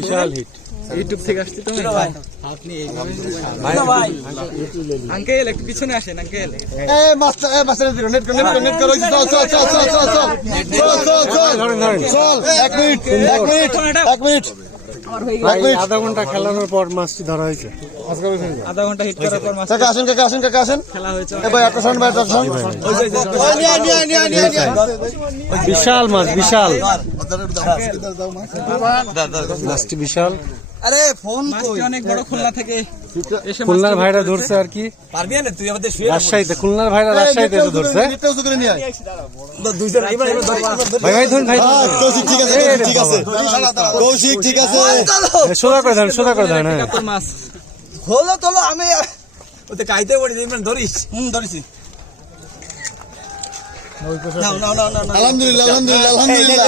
বিশাল hit YouTube থেকে আসছে তো আপনি আঙ্কেল একটু পিছনে আসেন আঙ্কেল আধা ঘন্টা খেলানোর পর মাছটি ধরা হয়েছে। আধা ঘন্টা হিট করার পর মাছ খেলা হয়েছে। বিশাল মাছ, বিশাল মাছটি বিশাল। আরে ফোন মাছটি অনেক বড় খুলনা থেকে এসে খুলনার ভাইরা ধরছে আর কি, পারবি না তুই আমাদের রাজশাহীতে খুলনার ভাইরা রাজশাহীতে এসে ধরছে। দুইজন ভাই ভাই ধরুন, ভাই সোজা করে ধরেন, সোজা করে ধরেন। হ্যাঁ মাছ হলো তোলো আমি ওতে কাইতে পড়ি ধরিস ধরিস আলহামদুলিল্লাহ আলহামদুলিল্লাহ আলহামদুলিল্লাহ